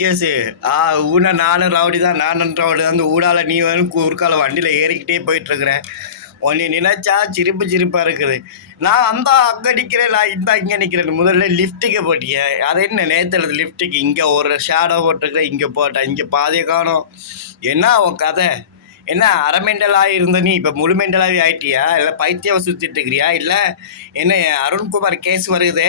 Case ஊன நானும் rowdy தான் அந்த ஊடால நீ வேணும் குறுக்கால வண்டியில் ஏறிக்கிட்டே போயிட்டுருக்குற. உன்னை நினைச்சா சிரிப்பாக இருக்குது. நான் அந்த அங்கே நிற்கிறேன், நான் இங்கே நிற்கிறேன். முதல்ல லிஃப்ட்டுக்கு போட்டிய, அது என்ன நேரத்தில் லிஃப்ட்டுக்கு இங்கே ஒரு ஷேடோ போட்டிருக்கிறேன், இங்கே போட்டேன், இங்கே பாதியை காணும். என்ன உன் கதை? என்ன அரை மெண்டலாக இருந்த நீ இப்போ முழு மெண்டலாகவே ஆயிட்டியா? இல்லை பைத்தியம் சுற்றிட்டு இருக்கிறியா? இல்லை என்ன அருண்குமார் கேஸ் வருது,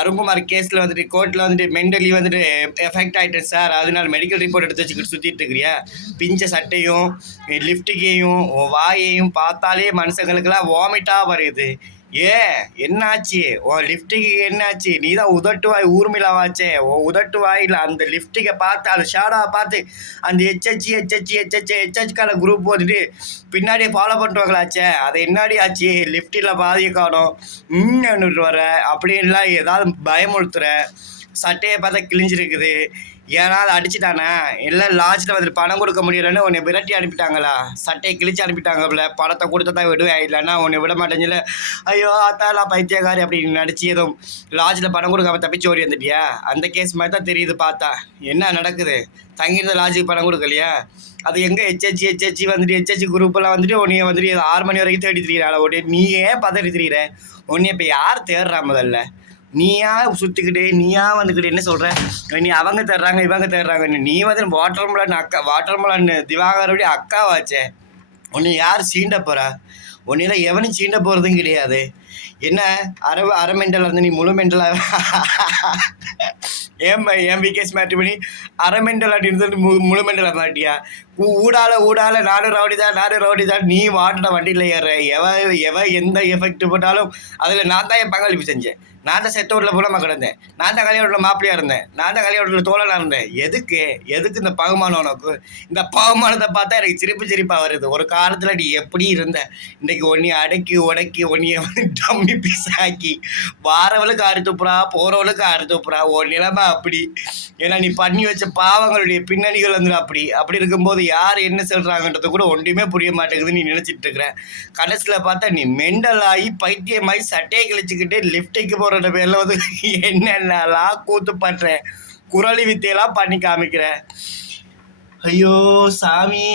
அருண்குமார் கேஸில் வந்துட்டு கோர்ட்டில் வந்துட்டு மென்டலி வந்துட்டு எஃபெக்ட் ஆகிட்டேன் சார், அதனால மெடிக்கல் ரிப்போர்ட் எடுத்து வச்சுக்கிட்டு சுற்றிட்டு இருக்கிறியா? பிஞ்ச சட்டையும் லிப்டிக்கையும் வாயையும் பார்த்தாலே மனுஷங்களுக்கெல்லாம் வாமிட்டாக வருது. என்னாச்சு உன் லிப்டிக்கு? என்னாச்சு? நீ தான் உதட்டு வாய் ஊர்மிளாவாச்சே. உன் உதட்டு வாயில் அந்த லிப்டிக்கை பார்த்து அந்த ஷாடாவை பார்த்து அந்த எச்ஹெச்கான குரூப் வந்துட்டு பின்னாடியே ஃபாலோ பண்ணுவாங்களாச்சே. அதை என்னாடி ஆச்சு? லிஃப்டில் பாதியை காணும் வர அப்படின்லாம் ஏதாவது பயமுறுத்துற. சட்டையை பார்த்தா கிழிஞ்சிருக்குது. ஏன்னா அதை அடிச்சுட்டானே, இல்லை லாஸ்ட்டில் வந்துட்டு பணம் கொடுக்க முடியலன்னு உன்னை விரட்டி அனுப்பிட்டாங்களா? சட்டையை கிழிச்சு அனுப்பிட்டாங்கல்ல, பணத்தை கொடுத்து தான் விடுவேன், இல்லைன்னா உன்னை விட மாட்டேங்கல. ஐயோ அத்தாலாம் பைத்தியக்காரி அப்படின்னு நடிச்சு ஏதோ லாட்ஜில் பணம் கொடுக்காம தப்பிச்சு ஓடி வந்துட்டியா? அந்த கேஸ் மாதிரி தான் தெரியுது பார்த்தா. என்ன நடக்குது? தங்கியிருந்த லாட்ஜுக்கு பணம் கொடுக்கலையா? அது எங்கே ஹெச்ஹெச்சி வந்துட்டு ஹெச்ஹெச்சி குரூப்பெல்லாம் வந்துட்டு உன்னைய வந்துட்டு 6 மணி வரைக்கும் தேடி திரியிறாள். ஓடி நீ ஏன் பதறி திரியிற? உன்னை இப்போ யார் தேடுறா? முதல்ல நீயா சுற்றிக்கிட்டு நீயா வந்துக்கிட்டு என்ன சொல்கிற? நீ அவங்க தர்றாங்க இவங்க தர்றாங்கன்னு. நீ வந்து வாட்டர் மலன் திவாகருடைய அக்காவாச்சே. உன்னை யார் சீண்ட போகிறா? உன்னையெல்லாம் எவனும் சீண்ட போகிறதும் கிடையாது. என்ன அரை மெண்டலாக இருந்து நீ முழு மெண்டலாக என் விகேஸ் மேட்ரி பண்ணி அரை மெண்டலாக இருந்துட்டு முழு மெண்டலாக மாட்டியா? ஊடால நானும் ரவுடி தான் நீ வாட்டின வண்டியில் ஏற. எவ எந்த எஃபெக்ட் போட்டாலும் அதில் நான் தான் என் பங்களிப்பு செஞ்சேன். நான் தான் செத்தோட்டில் புலமாக கிடந்தேன். நான் தான் கல்யாணத்தில் மாப்பிள்ளையாக இருந்தேன். நான் தான் கல்யாணத்தில் தோழனாக இருந்தேன். எதுக்கு இந்த பகுமானம் உனக்கு? இந்த பகுமானத்தை பார்த்தா எனக்கு சிரிப்பாக வருது. ஒரு காலத்தில் நீ எப்படி இருந்த, இன்றைக்கி ஒன்றைய அடக்கி உடக்கி ஒன்றைய வந்து டம்மி பீஸாக்கி வாரவளுக்கு அறுத்துப்புறா, போகிறவளுக்கு அறுத்துப்புறா. உன் நிலைமை அப்படி. ஏன்னா நீ பண்ணி வச்ச பாவங்களுடைய பின்னணிகள் வந்து அப்படி இருக்கும்போது யார் என்ன சொல்கிறாங்கன்றது கூட ஒன்றுமே புரிய மாட்டேங்குதுன்னு நீ நினச்சிட்டு இருக்கிற. கடைசியில் பார்த்தா நீ மெண்டலாகி பைத்தியமாகி சட்டையை கிழிச்சிக்கிட்டு லிஃப்ட்டுக்கு போகிற பேரில் வந்து என்னென்னலாம் கூத்து பண்ணுறேன், குரலி வித்தையெல்லாம் பண்ணி காமிக்கிறேன். ஐயோ சாமி,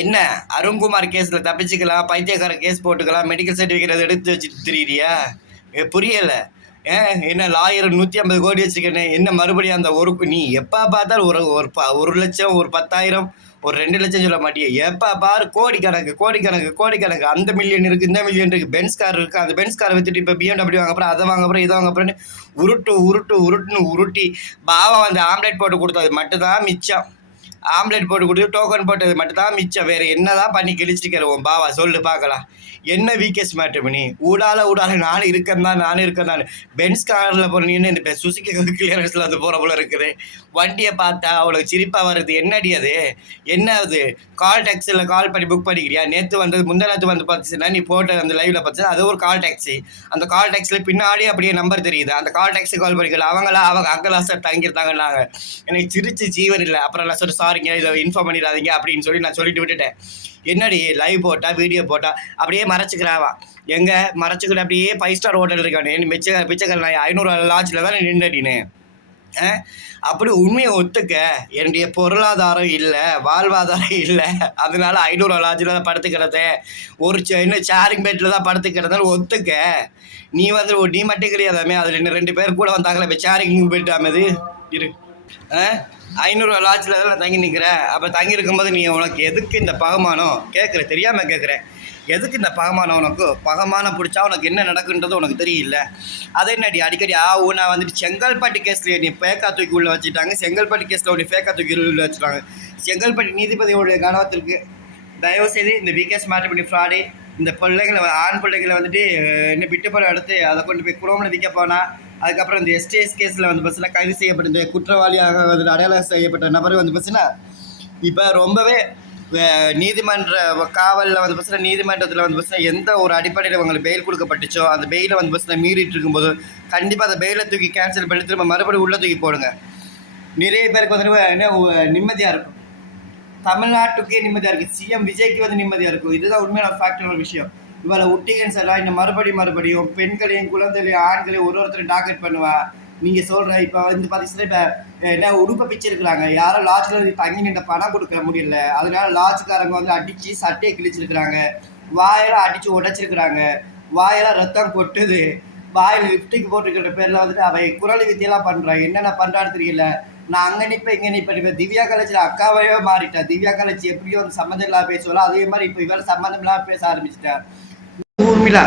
என்ன அருண்குமார் கேஸில் தப்பிச்சுக்கலாம், பைத்தியக்கார கேஸ் போட்டுக்கலாம், மெடிக்கல் சர்டிஃபிகேட் எடுத்து வச்சுட்டு திரியிறியா? புரியலை. என்ன லாயர் 150 கோடி வச்சுருக்கேன்னு என்ன மறுபடியும் அந்த நீ எப்போ பார்த்தாலும் ஒரு லட்சம், ஒரு 10,000, ஒரு 2 லட்சம் சொல்ல மாட்டியே. எப்போ பாரு கோடிக்கணக்கு. அந்த மில்லியன் இருக்குது, இந்த மில்லியன் இருக்குது, பென்ஸ் கார் இருக்குது. அந்த பென்ஸ் காரை விற்றுட்டு இப்போ BMW வாங்க போகிறேன், அதை வாங்க போகிறேன், இதை வாங்க போகிறேன்னு உருட்டி பாவம் வந்து ஆம்லேட் போட்டு கொடுத்தது மட்டும்தான் மிச்சம். ஆம்லேட் போட்டு கொடுத்து டோக்கன் போட்டது மட்டும்தான் மிச்சம். வேறு என்னதான் பண்ணி கிழிச்சிருக்கிற உன் பாவா? சொல்லு பார்க்கலாம். என்ன வீக்கெஸ் மேட்ரு பண்ணி ஊடால நானும் இருக்கேன். பென்ஸ் காரில் போகிற நீன்னு இந்த சுசுக்கி கிளியரன்ஸில் அது போகிற போல இருக்குது. வண்டியை பார்த்தா அவ்வளோ சிரிப்பாக வருது. என்னடி அது? என்ன அது? கால் டாக்ஸியில் கால் பண்ணி புக் பண்ணிக்கிறியா? நேற்று வந்தது முந்தானத்து வந்து பார்த்துச்சுன்னா நீ போட்ட அந்த லைவில் பார்த்து அது ஒரு கால் டாக்ஸி. அந்த கால் டாக்ஸியில் பின்னாடியே அப்படியே நம்பர் தெரியுது. அந்த கால் டாக்ஸி கால் பண்ணிக்கல. அவங்க அங்கெல்லாம் சார் தங்கியிருந்தாங்கன்னாங்க. எனக்கு சிரிச்சு ஜீவன் இல்லை. அப்புறம் நான் சொல்லி சாரிங்க, இதை இன்ஃபார்ம் பண்ணிடாதீங்க அப்படின்னு சொல்லி நான் சொல்லிட்டு விட்டுட்டேன். என்னடி லைவ் போட்டால் வீடியோ போட்டால் அப்படியே மறைச்சிக்கிறாவா? எங்கே மறைச்சிக்கிட்டு அப்படியே 5 ஸ்டார் ஹோட்டல் இருக்கானே பிச்சைக்கார நான் 500 லாட்ஜில் தான் நின்றுடினு. அப்படி உண்மையை ஒத்துக்க. என்னுடைய பொருளாதாரம் இல்லை, வாழ்வாதாரம் இல்லை, அதனால 500 லாட்ஜில் தான் படுத்து கிடந்தேன், ஒரு இன்னும் ஷேரிங் பெட்டில் தான் படுத்து கிடந்தாலும் ஒத்துக்க. நீ வந்து நீ மட்டும் கிடையாதாமே, அதில் இன்னும் 2 பேர் கூட வந்தாங்களே இப்போ ஷேரிங் பெட்டாமது இரு. 500 லாட்ஜில் தான் தங்கி நிற்கிறேன். அப்போ தங்கி இருக்கும்போது நீ உனக்கு எதுக்கு இந்த பகமானம் கேட்குற? தெரியாமல் கேட்குறேன். எதுக்கு இந்த பகமானம் உனக்கு? பகமானம் பிடிச்சா உனக்கு என்ன நடக்குன்றது உனக்கு தெரியல. அதை என்னடி அடிக்கடி நான் வந்துட்டு செங்கல்பட்டு கேஸில் நீ ஃபேக்கா தூக்கி உள்ளே வச்சுட்டாங்க. செங்கல்பட்டு கேஸில் உன்னை ஃபேக்கா தூக்கி உள்ளே வச்சுட்டாங்க. செங்கல்பட்டு நீதிபதியோடைய கனவத்திற்கு தயவுசெய்து இந்த விகேஸ் மேட்ரு பண்ணி ஃப்ராடு இந்த பிள்ளைங்களை ஆண் பிள்ளைகளை வந்துட்டு என்ன விட்டு போகிற எடுத்து அதை கொண்டு போய் குரோமில் விற்க போனால், அதுக்கப்புறம் இந்த எஸ்டிஎஸ் கேஸில் வந்து பஸ்ஸில் கைது செய்யப்பட்ட இந்த குற்றவாளியாக வந்து அடையாளம் செய்யப்பட்ட நபர் வந்து பஸ்ஸில் இப்போ ரொம்பவே நீதிமன்ற காவலில் வந்து பஸ்ஸில் நீதிமன்றத்தில் வந்து பஸ்ஸில் எந்த ஒரு அடிப்படையில் அவங்களுக்கு பெயில் கொடுக்கப்பட்டுச்சோ அந்த பெயிலை வந்து பஸ்ஸில் மீறிட்டு இருக்கும்போது கண்டிப்பாக அந்த பெயிலை தூக்கி கேன்சல் பண்ணி திரும்ப மறுபடியும் உள்ளே தூக்கி போடுங்க. நிறைய பேருக்கு வந்து என்ன நிம்மதியாக இருக்கும். தமிழ்நாட்டுக்கே நிம்மதியாக இருக்குது. சிஎம் விஜய்க்கு வந்து நிம்மதியாக இருக்கும். இதுதான் உண்மையான ஃபேக்டரான விஷயம். இவளை ஒட்டிகன்ஸ் எல்லாம் இன்னும் மறுபடியும் பெண்களையும் குழந்தைகளையும் ஆண்களையும் ஒருத்தரையும் டார்கெட் பண்ணுவா. நீங்கள் சொல்கிற இப்போ வந்து பார்த்தீங்கன்னா இப்போ என்ன உடுப்பை பிச்சிருக்கிறாங்க, யாரும் லாட்ஜில் தங்கி நின்ற பணம் கொடுக்க முடியல, அதனால லாட்ஜுக்காரங்க வந்து அடித்து சட்டையை கிழிச்சிருக்கிறாங்க, வாயெல்லாம் அடித்து உடைச்சிருக்கிறாங்க, வாயெல்லாம் ரத்தம் கொட்டுது, வாயில் லிப்டிக் போட்டுக்கிற பேரில் வந்துட்டு அவை குரல் வித்தியெல்லாம் பண்ணுறான், என்னென்ன பண்ணுறான்னு தெரியல. நான் அங்கே நிற்பேன் இங்கே நிற்பேன். இப்போ திவ்யா கலச்சியில் அக்காவையோ மாறிட்டேன். திவ்யா கலச்சி எப்படியோ வந்து சம்மந்தம் இல்லாமல் பேசுவாளோ அதே மாதிரி இப்போ இவரை சம்மந்தம் இல்லாமல் பேச ஆரம்பிச்சிட்டேன். ஊர்மிளா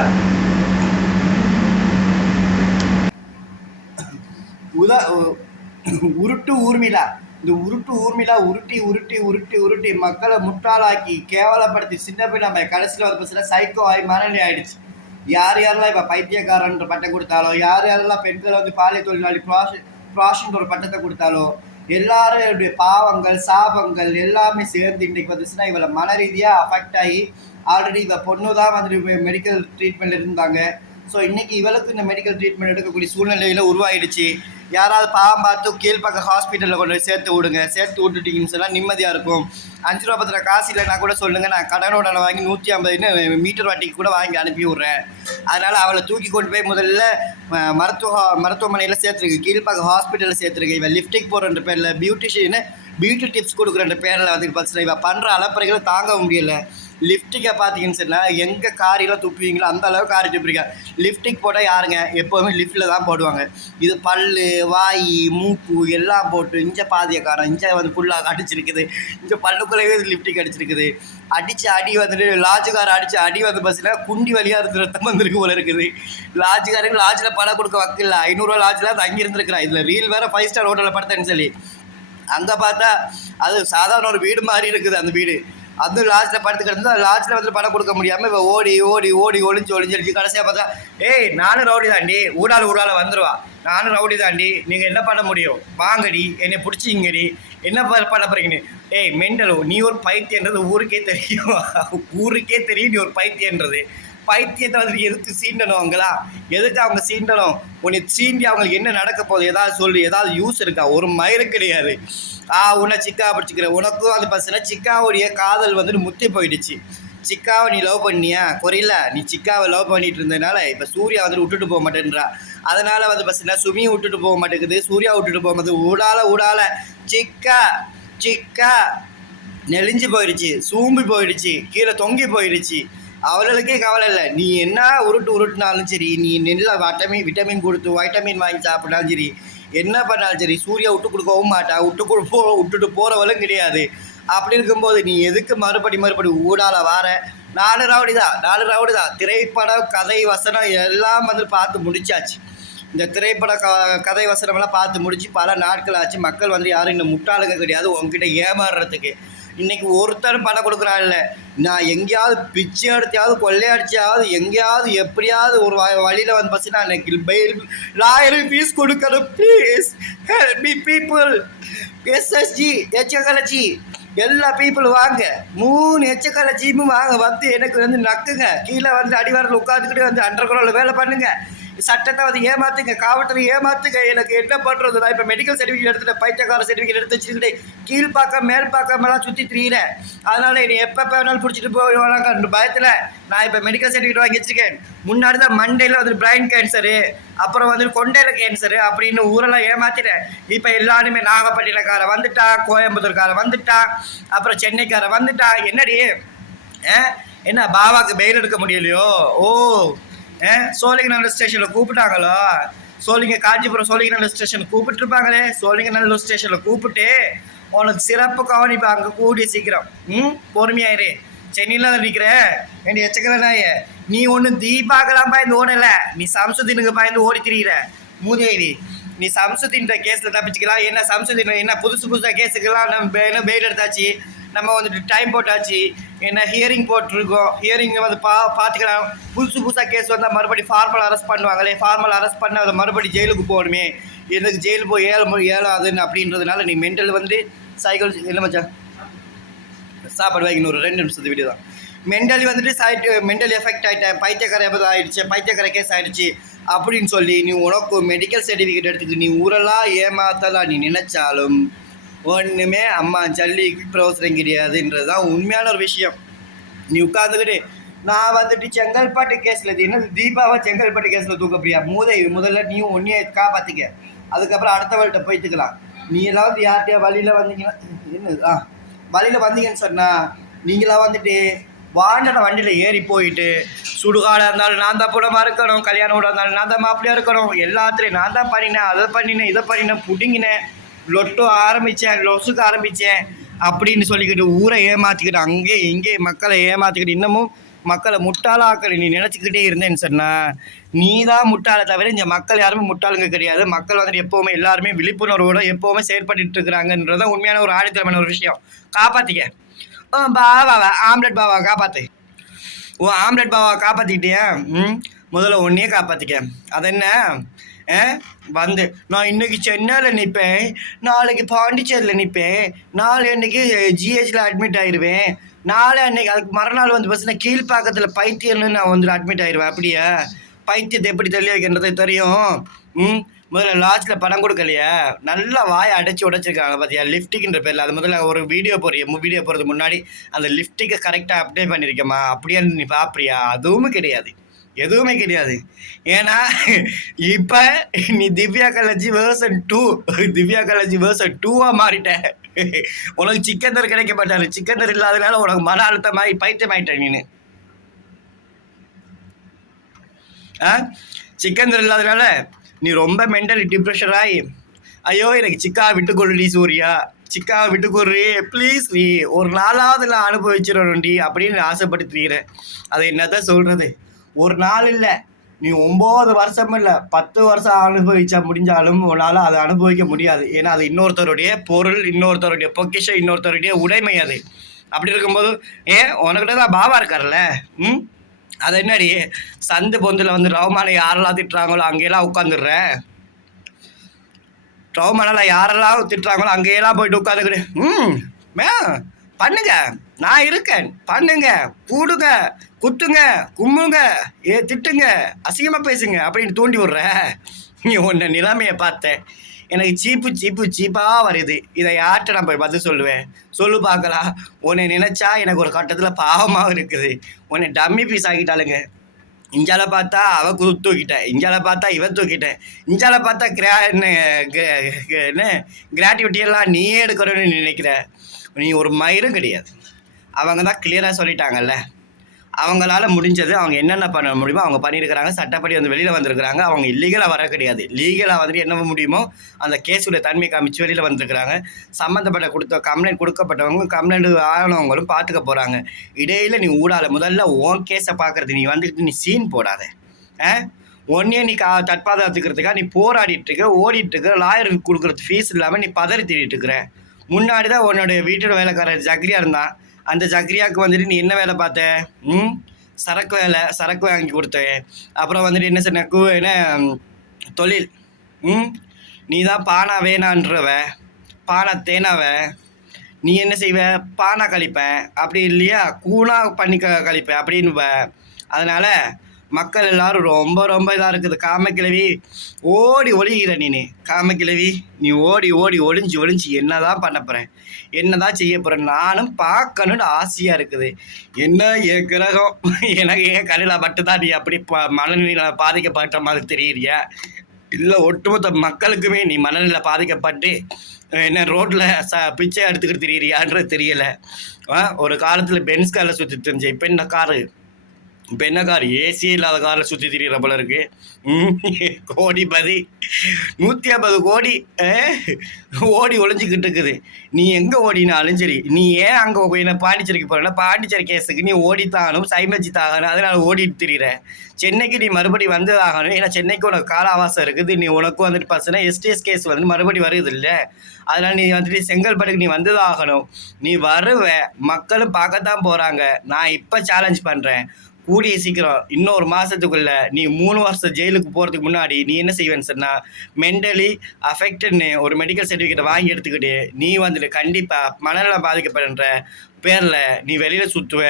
உருட்டு ஊர்மிளா, இந்த உருட்டு ஊர்மிளா உருட்டி உருட்டி உருட்டி உருட்டி மக்களை முட்டாளாக்கி கேவலப்படுத்தி சின்ன போய் நம்ம கடைசியில் வந்து பஸ்ல சைக்கோ ஆகி மனநிலை ஆயிடுச்சு. யார் யாரெல்லாம் இப்போ பைத்தியக்காரன்ற பட்டம் கொடுத்தாலோ, யார் யாரெல்லாம் பெண்களை வந்து பாலியல் தொழிலாளி ப்ராஷன் ஒரு பட்டத்தை கொடுத்தாலோ, எல்லாரும் பாவங்கள் சாபங்கள் எல்லாமே சேர்ந்து இன்றைக்கு வந்துச்சுன்னா இவளை மன ரீதியாக அஃபெக்ட் ஆகி ஆல்ரெடி இவள் பொண்ணு தான் வந்துட்டு மெடிக்கல் ட்ரீட்மெண்ட் இருந்தாங்க. ஸோ இன்றைக்கி இவளுக்கு இந்த மெடிக்கல் ட்ரீட்மெண்ட் எடுக்கக்கூடிய சூழ்நிலையில் உருவாயிடுச்சு. யாராவது பாவம் பார்த்து கீழ்ப்பக்கம் ஹாஸ்பிட்டலில் கொண்டு போய் சேர்த்து விடுங்க. சேர்த்து விட்டுட்டீங்கன்னு சொன்னால் நிம்மதியாக இருக்கும். 5 ரூபா 10 ரூபா காசு இல்லைன்னா கூட சொல்லுங்கள், நான் கடனோட வாங்கி 150 மீட்டர் வாட்டிக்கு கூட வாங்கி அனுப்பி விட்றேன். அதனால் அவளை தூக்கி கொண்டு போய் முதல்ல மருத்துவமனையில் சேர்த்துருக்கு, கீழ்ப்பக்கம் ஹாஸ்பிட்டலில் சேர்த்துருக்கு. இவன் லிப்டிக் போடுற பேரில் பியூட்டி டிப்ஸ் கொடுக்குற பேரில் வந்து பஸ்ஸில் இவன் பண்ணுற அலப்பறைகளை தாங்க முடியலை. லிப்டிக்கை பார்த்தீங்கன்னு சொன்னால் எங்கே காரியெல்லாம் துப்புவீங்களோ அந்த அளவுக்கு காரி துப்புறீங்க. லிப்டிக் போட்டால் யாருங்க எப்போவுமே லிஃப்ட்டில் தான் போடுவாங்க. இது பல் வாய் மூக்கு எல்லாம் போட்டு இஞ்ச பாதியை காரம் இஞ்ச வந்து ஃபுல்லாக அடிச்சிருக்குது, இங்கே பல்லுக்குள்ளேயே லிப்டிக் அடிச்சிருக்குது. அடித்து அடி வந்துட்டு லாட்ஜுக்காரர் அடித்து அடி வந்து பஸ்ஸில் குண்டி வழியாக இருந்து ரத்தம் வந்துருக்கு போல இருக்குது. லாட்ஜுக்காரங்க லாட்ஜில் பணம் கொடுக்க வக்கில்ல, 500 லாட்ஜில் தங்கி இருந்துருக்குறா. இதில் ரீல் வேறு 5 ஸ்டார் ஹோட்டலில் படுத்தேன்னு சொல்லி அங்கே பார்த்தா அது சாதாரண ஒரு வீடு மாதிரி இருக்குது. அந்த வீடு அது லாட்ஜில் படுத்து கிடந்து லாட்ஜில் வந்து பணம் கொடுக்க முடியாமல் இப்போ ஓடி ஓடி ஓடி ஒளிஞ்சு கடைசியாக பார்த்தா, ஏய் நானும் ரவுடி தாண்டி, ஊடால வந்துடுவா, நானும் ரவுடி தாண்டி, நீங்கள் என்ன பண்ண முடியும், வாங்கடி என்னை பிடிச்சிங்கடி, என்ன பண்ண போகிறீங்கன்னு. ஏய் மெண்டலோ, நீ ஒரு பைத்தியன்றது ஊருக்கே தெரியும், ஊருக்கே தெரியும் நீ ஒரு பைத்தியன்றது. பைத்தியத்தை வந்துட்டு எதுக்கு சீண்டணும் அவங்களா, எதுக்கு அவங்க சீண்டணும்? உன்னை சீண்டி அவங்களுக்கு என்ன நடக்க போகுது ஏதாவது சொல்லு, ஏதாவது யூஸ் இருக்கா? ஒரு மயிரும் கிடையாது. உன்னை சிக்கா பிடிச்சிக்கிறேன். உனக்கும் அது பஸ்ஸில் சிக்காவுடைய காதல் வந்துட்டு முத்தி போயிடுச்சு. சிக்காவை நீ லவ் பண்ணியா குறையில, நீ சிக்காவை லவ் பண்ணிட்டு இருந்ததுனால இப்போ சூர்யா வந்துட்டு விட்டுட்டு போக மாட்டேன்றா. அதனால் வந்து பஸ்ஸில் சுமியும் விட்டுட்டு போக மாட்டேங்குது, சூர்யா விட்டுட்டு போக மாட்டேங்குது. ஊடால சிக்கா சிக்கா நெளிஞ்சு போயிடுச்சு, சூம்பி போயிடுச்சு, கீழே தொங்கி போயிடுச்சு. அவளுக்கே கவலை இல்லை. நீ என்ன உருட்டுனாலும் சரி, நீ நல்லா விட்டமின் கொடுத்து வைட்டமின் வாங்கி சாப்பிட்டாலும் சரி, என்ன பண்ணாலும் சரி, சூர்யா விட்டு கொடுக்கவும் மாட்டா, விட்டுட்டு போகிறவளும் கிடையாது. அப்படி இருக்கும்போது நீ எதுக்கு மறுபடி ஊடால வார? 4 ரவுடி தான். திரைப்படம் கதை வசனம் எல்லாம் வந்து பார்த்து முடிச்சாச்சு. இந்த திரைப்பட கதை வசனமெல்லாம் பார்த்து முடிச்சு பல நாட்கள் ஆச்சு. மக்கள் வந்து யாரும் இந்த முட்டாளுங்க கிடையாது உங்ககிட்ட ஏமாறுறதுக்கு. இன்றைக்கி ஒருத்தரும் பணம் கொடுக்குறான்ல, நான் எங்கேயாவது பிச்சை எடுத்தியாவது கொள்ளையடிச்சாவது எங்கேயாவது எப்படியாவது ஒரு வழியில் வந்து பார்த்தீங்கன்னா எனக்கு பெயில் லாயரு ஃபீஸ் கொடுக்கணும், please help me people. SSG எச்சக்கலச்சி எல்லா பீப்புள் வாங்க, 3 எச்சக்கலச்சியும் வாங்க, வந்து எனக்கு வந்து நக்குங்க, கீழே வந்து அடிவாரத்தில் உட்காந்துக்கிட்டு வந்து அண்டர் கிரவுண்டில் வேலை பண்ணுங்க, சட்டத்தை வந்து ஏமாத்துங்க, காவல்துறை ஏமாத்துங்க. எனக்கு என்ன பண்ணுறது? நான் இப்போ மெடிக்கல் சர்டிஃபிகேட் எடுத்துகிட்டு பைத்தியக்கார சர்டிஃபிகேட் எடுத்து வச்சுக்கிட்டு கீழ்ப்பாக்கம் மேல்பாக்கமெல்லாம் சுற்றி திரியிறேன். அதனால் என்னை எப்போ வேணாலும் பிடிச்சிட்டு போவாங்க பயத்தில் நான் இப்போ மெடிக்கல் சர்டிஃபிகேட் வாங்கி வச்சுருக்கேன். முன்னாடி தான் மண்டையில் வந்து பிரைன் கேன்சரு, அப்புறம் வந்து கொண்டையில் கேன்சரு அப்படின்னு ஊரெல்லாம் ஏமாத்திட்டேன். இப்போ எல்லாருமே நாகப்பட்டினக்காரன் வந்துட்டான், கோயம்புத்தூர்காரன் வந்துட்டான், அப்புறம் சென்னைக்காரன் வந்துட்டான். என்னடி என்ன பாபாவுக்கு பெயில் எடுக்க முடியலையோ? சோழிங்கநல்லூர் ஸ்டேஷனில் கூப்பிட்டாங்களோ? காஞ்சிபுரம் சோழிங்கநல்லூர் ஸ்டேஷனில் கூப்பிட்டுருப்பாங்களே, சோழிங்கநல்லூர் ஸ்டேஷனில் கூப்பிட்டு உனக்கு சிறப்பு கவனிப்பாங்க கூடிய சீக்கிரம். பொறுமையாயிரு. சென்னையில் தான் நிற்கிறேன் வேண்டிய எச்சக்கல நாய. நீ ஒன்றும் தீபாக்கெல்லாம் பாய்ந்து ஓடலை, நீ சம்சுதீனுக்கு பாய்ந்து ஓடி திரியிற மூதேவி. நீ சம்சுதீன்ற கேஸில் தப்பிச்சுக்கலாம். என்ன சம்சுதீன் என்ன புதுசாக கேஸுக்கெல்லாம் நம்ம என்ன பெயில் எடுத்தாச்சு, நம்ம வந்துட்டு டைம் போட்டாச்சு, என்ன ஹியரிங் போட்டிருக்கோம், ஹியரிங்கை வந்து பார்த்துக்கலாம். புதுசாக கேஸ் வந்தால் மறுபடியும் ஃபார்மல் அரெஸ்ட் பண்ணுவாங்களே, ஃபார்மல் அரெஸ்ட் பண்ண அதை மறுபடியும் ஜெயிலுக்கு போகணுமே, எனக்கு ஜெயிலுக்கு போய் ஏழாதுன்னு அப்படின்றதுனால நீ மென்டல் வந்து சைக்காலஜி இல்லை மச்சான் சாப்பாடு வாங்கின்னு ஒரு 2 நிமிஷத்து வீடியோ தான். மென்டலி வந்துட்டு மென்டலி எஃபெக்ட் ஆகிட்டேன், பைத்தியக்கார கேஸ் ஆகிடுச்சு அப்படின்னு சொல்லி நீ உனக்கு மெடிக்கல் சர்டிஃபிகேட் எடுத்துக்கிட்டு நீ ஊரெல்லாம் ஏமாத்தலாம் நீ நினச்சாலும் ஒன்றுமே அம்மா ஜல்லிக்கு பிரயோசனம் கிடையாதுன்றது தான் உண்மையான ஒரு விஷயம். நீ உட்காந்துக்கிட்டு நான் வந்துட்டு செங்கல்பட்டு கேஸில் என்ன தீபாவை செங்கல்பட்டு கேஸில் தூக்க முடியா? முதல்ல நீ ஒன்றையே காப்பாற்றிக்க. அதுக்கப்புறம் அடுத்தவள்கிட்ட போய்த்துக்கலாம். நீ எல்லாம் வந்து யார்கிட்டயா வழியில் வந்தீங்கன்னா என்ன வழியில் வந்தீங்கன்னு சொன்னால் நீங்களாம் வந்துட்டு வாண்டட வண்டியில் ஏறி போயிட்டு சுடுகாடாக இருந்தாலும் நான் தான் புடமாக இருக்கணும், கல்யாணம் கூட இருந்தாலும் நான் தான் மாப்பிள்ளையாக இருக்கணும், எல்லாத்துலேயும் நான் தான் பண்ணினேன், அதை பண்ணினேன், இதை பண்ணினேன், புடுங்கினேன், லொட்டு ஆரம்பித்தேன், லொசுக்கு ஆரம்பித்தேன் அப்படின்னு சொல்லிக்கிட்டு ஊரை ஏமாற்றிக்கிட்டு அங்கே இங்கே மக்களை ஏமாற்றிக்கிட்டு இன்னமும் மக்களை முட்டாளாக்களை நீ நினச்சிக்கிட்டே இருந்தேன்னு சொன்னால் நீ தான் முட்டாளை தவிர இந்த மக்கள் யாருமே முட்டாளுங்க கிடையாது. மக்கள் வந்துட்டு எப்போவுமே எல்லாருமே விழிப்புணர்வோடு எப்போவுமே செயற்பட்டு இருக்கிறாங்கன்றதான் உண்மையான ஒரு ஆணித்தரமான ஒரு விஷயம். காப்பாற்றிக்க பாவாவை ஆம்லெட் பாவா காப்பாற்று. ஆம்லெட் பாவா காப்பாற்றிக்கிட்டியா? முதல்ல ஒன்றையே காப்பாற்றிக்க. அது என்ன வந்து நான் இன்னைக்கு சென்னையில் நிற்பேன், நாளைக்கு பாண்டிச்சேரியில் நிற்பேன், நாளை அன்னைக்கு ஜிஹெச்சில் அட்மிட் ஆயிடுவேன், நாளை அன்னைக்கு அதுக்கு மறுநாள் வந்து பார்த்தீங்கன்னா கீழ்ப்பாக்கத்தில் பைத்தியம்னு நான் வந்து அட்மிட் ஆயிடுவேன். அப்படியா? பைத்தியத்தை எப்படி தெளிய வைக்கின்றது தெரியும். முதல்ல லாஸ்ட்டில் பணம் கொடுக்கலையா? நல்லா வாயை அடைச்சி உடைச்சிருக்காங்க பார்த்தியா லிஃப்டிக்குன்ற பேரில். அது முதல்ல ஒரு வீடியோ போடுறதுக்கு முன்னாடி அந்த லிஃப்டிக்கை கரெக்டாக அப்டேட் பண்ணியிருக்கேம்மா அப்படியே நீ பார்ப்பியா? அதுவும் கிடையாது, எதுவுமே கிடையாது. ஏன்னா இப்போ நீ திவ்யா கலர்ஜி வேர்சன் 2 மாறிட்ட. உனக்கு சிக்கந்தர் கிடைக்க மாட்டாரு. சிக்கந்தர் இல்லாதனால உனக்கு மன அழுத்தமாகி பைத்தியமாயிட்ட நீனு. சிக்கந்தர் இல்லாதனால நீ ரொம்ப மென்டலி டிப்ரெஷன் ஆகி ஐயோ எனக்கு சிக்காவை விட்டுக்கொள்ளுடி சூர்யா, சிக்காவை விட்டுக்கொடுறி ப்ளீஸ், நீ ஒரு நாளாவது நான் அனுபவிச்சிடணும்டி அப்படின்னு ஆசைப்படுத்துறீங்க. அதை என்னதான் சொல்கிறது? ஒரு நாள் இல்லை, நீ 9 வருஷம் இல்லை 10 வருஷம் அனுபவிச்சா முடிஞ்சாலும் உன்னால் அதை அனுபவிக்க முடியாது. ஏன்னா அது இன்னொருத்தருடைய பொருள், இன்னொருத்தருடைய பொக்கிஷம், இன்னொருத்தருடைய உடைமை. அது அப்படி இருக்கும்போது உனக்கிட்ட தான் பாபா இருக்கார்ல. அது என்னடி சந்து பொந்தில் வந்து ரவுமான யாரெல்லாம் திட்டுறாங்களோ அங்கேயெல்லாம் உட்காந்துடுறேன். ரவுமானால யாரெல்லாம் திட்டுறாங்களோ அங்கேயெல்லாம் போயிட்டு உட்காந்துக்கிடு. பண்ணுங்க, நான் இருக்கேன், பண்ணுங்க, கூடுங்க, குத்துங்க, கும்புங்க, திட்டுங்க, அசிங்கமாக பேசுங்க அப்படின்னு தூண்டி விடுற. நீ உன்னை நிலைமையை பார்த்தேன், எனக்கு சீப்பாக வருது. இதை யார்கிட்ட நான் போய் பதில் சொல்லுவேன்? சொல்லு பார்க்கலாம். உன்னை நினச்சா எனக்கு ஒரு கட்டத்தில் பாவமாக இருக்குது. உன்னை டம்மி பீஸ் ஆக்கிட்டாளுங்க. இஞ்சால பார்த்தா அவ தூக்கிட்டேன், இஞ்சால பார்த்தா இவன் தூக்கிட்டேன், இஞ்சால பார்த்தா கிராட்டிவிட்டியெல்லாம் நீயே எடுக்கணும்னு நினைக்கிற. நீ ஒரு மயிரும் கிடையாது. அவங்க தான் கிளியராக சொல்லிட்டாங்கல்ல, அவங்களால முடிஞ்சது அவங்க என்னென்ன பண்ண முடியுமோ அவங்க பண்ணியிருக்கிறாங்க. சட்டப்படி வந்து வெளியில் வந்திருக்கிறாங்க. அவங்க இல்லீகலாக வர கிடையாது. லீகலாக வந்துட்டு என்ன முடியுமோ அந்த கேஸுடைய தன்மை காமிச்சு வெளியில் வந்திருக்கிறாங்க. சம்மந்தப்பட்ட கம்ப்ளைண்ட் கொடுக்கப்பட்டவங்க கம்ப்ளைண்ட் ஆனவங்களும் பார்த்துக்க போகிறாங்க. இடையில் நீ ஊடால முதல்ல உன் கேஸை பார்க்குறது. நீ வந்துட்டு நீ சீன் போடாத. ஒன்னே நீ தற்பாதுகாத்துக்கிறதுக்காக நீ போராடிட்டுருக்க, ஓடிட்டுருக்க, லாயருக்கு கொடுக்குறது ஃபீஸ் இல்லாமல் நீ பதறி திரிட்டுருக்குற. முன்னாடி தான் உன்னோடைய வீட்டோட வேலைக்காரர் ஜக்ரியா இருந்தான். அந்த ஜக்ரியாவுக்கு வந்துட்டு நீ என்ன வேலை பார்த்த? சரக்கு வாங்கி கொடுத்தேன். அப்புறம் வந்துட்டு என்ன சொன்ன என்ன தொழில்? நீ தான் பானா வேணான்றவ, பானை தேனாவ. நீ என்ன செய்வ? பானா கழிப்பேன் அப்படி இல்லையா, கூணா பண்ணி கழிப்பேன் அப்படின்னுவ. அதனால் மக்கள் எல்லாரும் ரொம்ப ரொம்ப இதாக இருக்குது. காமக்கிழவி ஓடி ஒளிகிற நீ காமக்கிழவி, நீ ஓடி ஒளிஞ்சு என்ன தான் பண்ண போகிறேன், என்ன தான் செய்ய போகிறேன் நானும் பார்க்கணுன்னு ஆசையாக இருக்குது. என்ன என் கிரகம், எனக்கு ஏன் கடையில் மட்டும்தான் நீ அப்படி மனநிலை பாதிக்கப்பட்ட மாதிரி தெரியுறியா? இல்லை ஒட்டுமொத்த மக்களுக்குமே நீ மனநிலை பாதிக்கப்பட்டு என்ன ரோட்டில் பிச்சை எடுத்துக்கிட்டு தெரியுறியான்றது தெரியலை. ஒரு காலத்தில் பென்ஸ் காரில் சுற்றி தெரிஞ்சேன். இப்போ என்ன கார்? ஏசியே இல்லாத காரில் சுற்றி திரிகிற போல இருக்கு. கோடிபதி 150 கோடி ஓடி ஒளிஞ்சிக்கிட்டு இருக்குது. நீ எங்கே ஓடினாலும் சரி, நீ ஏன் அங்கே என்ன பாண்டிச்சேரிக்கு போகிறேன்னா பாண்டிச்சேரி கேஸுக்கு நீ ஓடித்தாகணும், சைமச்சி தாகணும், அதனால் ஓடிட்டு திரிகிற. சென்னைக்கு நீ மறுபடி வந்து ஆகணும். ஏன்னா சென்னைக்கு உனக்கு கால அவகாசம் இருக்குது. நீ உனக்கும் வந்துட்டு பார்த்தீங்கன்னா எஸ்டிஎஸ் கேஸ் வந்து மறுபடி வருது இல்லை, அதனால் நீ வந்துட்டு செங்கல்பட்டுக்கு நீ வந்து தான் ஆகணும். நீ வருவ, மக்களும் பார்க்கத்தான் போகிறாங்க. நான் இப்போ சேலஞ்ச் பண்ணுறேன், கூடிய சீக்கிரம் இன்னொரு மாதத்துக்குள்ளே நீ 3 வருஷம் ஜெயிலுக்கு போகிறதுக்கு முன்னாடி நீ என்ன செய்வேன்னு சொன்னால் மென்டலி அஃபெக்டட்னு ஒரு மெடிக்கல் சர்டிஃபிகேட்டை வாங்கி எடுத்துக்கிட்டு நீ வந்துட்டு கண்டிப்பாக மனநலம் பாதிக்கப்படுற பேரில் நீ வெளியில் சுற்றுவ.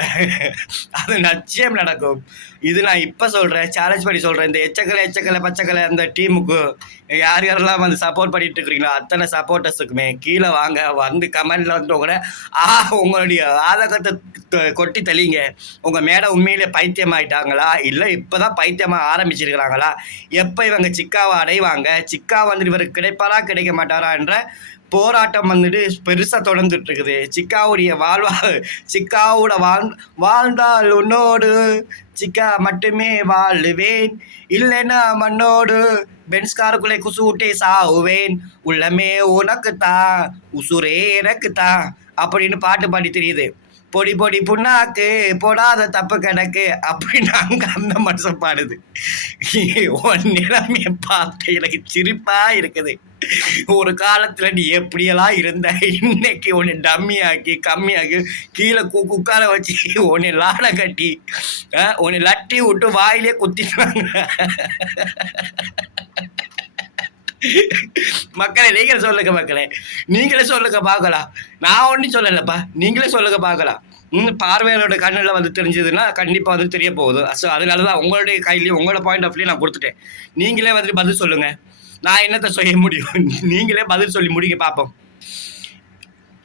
அது நிச்சயம் நடக்கும். இது நான் இப்போ சொல்கிறேன், சேலஞ்ச் பண்ணி சொல்கிறேன். இந்த எச்சக்கலை பச்சைக்கலை அந்த டீமுக்கு யார் யாரெல்லாம் வந்து சப்போர்ட் பண்ணிட்டு இருக்கிறீங்களோ அத்தனை சப்போர்ட்டர்ஸுக்குமே கீழே வாங்க, வந்து கமெண்டில் வந்து கூட உங்களுடைய ஆதகத்தை கொட்டி தெளிங்க. உங்கள் மேடம் உண்மையிலே பைத்தியம் ஆகிட்டாங்களா, இல்லை இப்போ தான் பைத்தியமாக ஆரம்பிச்சிருக்கிறாங்களா, எப்போ இவங்க சிக்காவை அடைவாங்க, சிக்கா வந்துட்டு இவருக்கு கிடைப்பாரா கிடைக்க மாட்டாரா என்ற போராட்டம் வந்துட்டு பெருசாக தொடர்ந்துட்டு இருக்குது. சிக்காவோட வாழ்ந்தால் உன்னோடு சிக்கா மட்டுமே வாழுவேன், இல்லைன்னா மண்ணோடு பென்ஸ்காருக்குள்ளே குசு விட்டே சாவுவேன், உள்ளமே உனக்கு தான் உசுரே எனக்கு தான் அப்படின்னு பாட்டு பாடி தெரியுது. பொடி பொடி புண்ணாக்கு போடாத தப்பு கணக்கு அப்படின்னு அங்கே அந்த மனுஷன் பாடுது. உன் நிலைமையை பார்த்து எனக்கு சிரிப்பா இருக்குது. ஒரு காலத்துல நீ எப்படியெல்லாம் இருந்த, இன்னைக்கு உன்னை டம்மியாக்கி கம்மியாக்கி கீழே உட்கார வச்சு உன்னை லாட கட்டி உன்னை லட்டி விட்டு வாயிலே குத்திட்டாங்க. மக்களே நீங்களே சொல்லுங்க, மக்களே நீங்களே சொல்லுங்க பார்க்கலாம். நான் ஒன்றும் சொல்லலைப்பா, நீங்களே சொல்லுங்க பார்க்கலாம். பார்வையாளரோட கண்ணில் வந்து தெரிஞ்சதுன்னா கண்டிப்பாக வந்து தெரிய போகுது. ஸோ அதனால தான் உங்களுடைய கையிலையும் உங்களோட பாயிண்ட் ஆஃப் வியூ நான் கொடுத்துட்டேன். நீங்களே வந்துட்டு பதில் சொல்லுங்கள். நான் என்னத்தை செய்ய முடியும், நீங்களே பதில் சொல்லி முடிக்க பார்ப்போம்.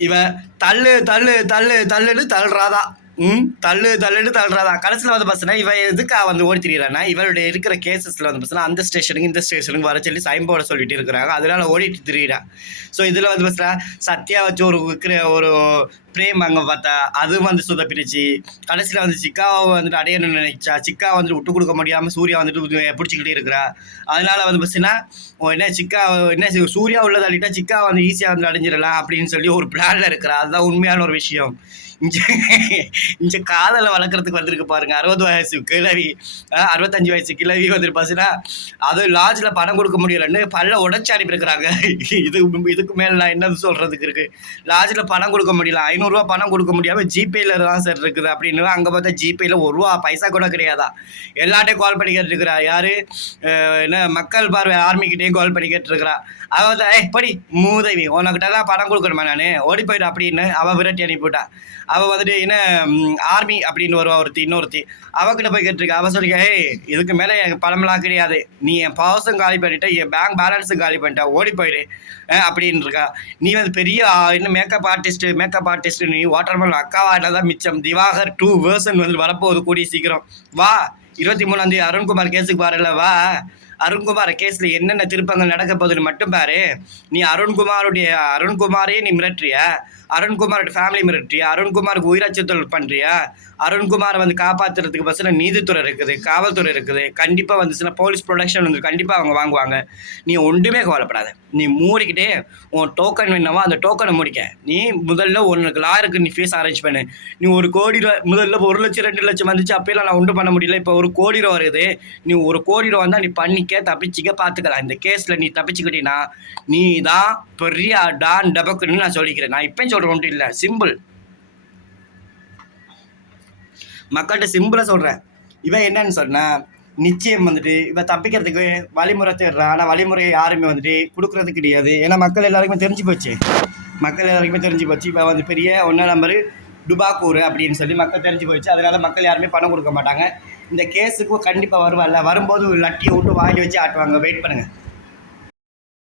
இவன் தள்ளுன்னு தள்ளுறாதான். தள்ளுன்னு தள்ளுறாதான். கடைசியில் வந்து பார்த்தீங்கன்னா இவன் எதுக்காக வந்து ஓடி திரியிறான்னா, இவருடைய இருக்கிற கேசஸில் வந்து பார்த்தீங்கன்னா அந்த ஸ்டேஷனுக்கு இந்த ஸ்டேஷனுக்கு வர சொல்லி சைன் போட சொல்லிட்டு இருக்கிறாங்க. அதனால ஓடிட்டு திரியிறான். ஸோ இதில் வந்து பார்த்தீங்கன்னா சத்யா வச்சு ஒரு பிரேம் அங்கே பார்த்தா அது வந்து சொதப்பிடுச்சு. கடைசியில் வந்து சிக்காவை வந்துட்டு அடையணும்னு நினைச்சா சிக்கா வந்துட்டு விட்டு கொடுக்க முடியாமல் சூர்யா வந்துட்டு பிடிச்சிக்கிட்டே இருக்கிறா. அதனால வந்து பார்த்தீங்கன்னா என்ன சூர்யா உள்ளதை அள்ளிட்டா சிக்கா வந்து ஈஸியாக வந்து அடைஞ்சிடலாம் அப்படின்னு சொல்லி ஒரு பிளானில் இருக்கிறா. அதுதான் உண்மையான ஒரு விஷயம். இந்த காதலை வளர்க்குறதுக்கு வந்திருக்கு பாருங்க 60 வயசு கிழவி, 65 வயசு கிழவி வந்துட்டு பார்த்தீங்கன்னா அது லாட்ஜில் பணம் கொடுக்க முடியலன்னு பல்ல உடச்சி அனுப்பியிருக்கிறாங்க. இதுக்கு மேலே நான் என்ன சொல்கிறதுக்கு இருக்குது. லாட்ஜில் பணம் கொடுக்க முடியல, 500 ரூபா பணம் கொடுக்க முடியாமல் ஜிபேயில் தான் சார் இருக்குது அப்படின்னு. அங்கே பார்த்தா ஜிபேயில் 1 ரூபா பைசா கூட கிடையாதா. எல்லாட்டையும் கால் பண்ணி கேட்டுருக்கிறா. யார் என்ன மக்கள் பார்வை ஆர்மிக்கிட்டேயும் கால் பண்ணி கேட்டுருக்கிறா. அவள் தான் படி மூதவி உனக்கிட்டலாம் பணம் கொடுக்கணுமா நான் ஓடி போயிடு அப்படின்னு அவள் விரட்டி அனுப்பிவிட்டா. அவள் வந்துட்டு என்ன ஆர்மி அப்படின்னு வருவா இன்னொருத்தி அவகிட்ட போய் கேட்டிருக்கா. அவள் சொல்லிக்க, இதுக்கு மேலே எனக்கு பணம்லாம் கிடையாது, நீ என் பர்ஸும் காலி பண்ணிட்ட, என் பேங்க் பேலன்ஸும் காலி பண்ணிட்டா, ஓடி போயிடு அப்படின்னு இருக்கா. நீ வந்து பெரிய இன்னும் மேக்கப் ஆர்டிஸ்ட் நீ வாட்டர்மெலன் அக்காவாட தான் மிச்சம். திவாகர் 2 வெர்ஷன் வந்து வரப்போகுது கூடிய சீக்கிரம். வா 23ஆம் தேதி அருண்குமார் கேஸுக்கு பாருல, வா அருண்குமார் கேஸில் என்னென்ன திருப்பங்கள் நடக்க போகுதுன்னு மட்டும் பாரு. நீ அருண்குமாரே நீ மிரட்டுறியா, அருண்குமாரோட ஃபேமிலி மிரட்டுறியா, அருண்குமாருக்கு உயிரச்சுறுத்தல் பண்ணுறியா, அருண்குமாரை வந்து காப்பாற்றுறதுக்கு பஸ்ஸில் நீதித்துறை இருக்குது, காவல்துறை இருக்குது, கண்டிப்பாக வந்துச்சுன்னா போலீஸ் ப்ரொடக்ஷன் வந்து கண்டிப்பாக அவங்க வாங்குவாங்க. நீ ஒன்றுமே கவலைப்படாத, நீ மூடிக்கிட்டே உன் டோக்கன் வேணுமா அந்த டோக்கனை முடிக்க. நீ முதல்ல உனக்கு லாயருக்கு நீ ஃபீஸ் அரேஞ்ச் பண்ணு. நீ 1 கோடி ரூபா முதல்ல 1 லட்சம் 2 லட்சம் வந்துச்சு, அப்போலாம் நான் ஒன்றும் பண்ண முடியல, இப்போ 1 கோடி ரூபா வருது. நீ 1 கோடி ரூபா வந்தால் நீ பண்ணிக்க தப்பிச்சிக்க பார்த்துக்கலாம். இந்த கேஸில் நீ தப்பிச்சுக்கிட்டீங்கன்னா நீ தான் பெரிய டான் டபக்குன்னு நான் சொல்லிக்கிறேன். நான் இப்பயும் சொல்கிறேன், ஒன்றும் இல்லை, சிம்பிள். மக்கள்கிட்ட சிம்பிளாக சொல்கிறேன். இவன் என்னன்னு சொன்னால் நிச்சயம் வந்துட்டு இவன் தப்பிக்கிறதுக்கு வழிமுறை தேடுறான். ஆனால் வழிமுறை யாருமே வந்துட்டு கொடுக்குறது கிடையாது. ஏன்னா மக்கள் எல்லாருக்குமே தெரிஞ்சு போச்சு. இவன் வந்து பெரிய 1 நம்பர் டுபாக்கூர் அப்படின்னு சொல்லி மக்கள் தெரிஞ்சு போயிடுச்சு. அதனால மக்கள் யாருமே பணம் கொடுக்க மாட்டாங்க. இந்த கேஸுக்கும் கண்டிப்பாக வருவாள்ல, வரும்போது லட்டியை விட்டு வாங்கி வச்சு ஆட்டுவாங்க. வெயிட் பண்ணுங்கள்.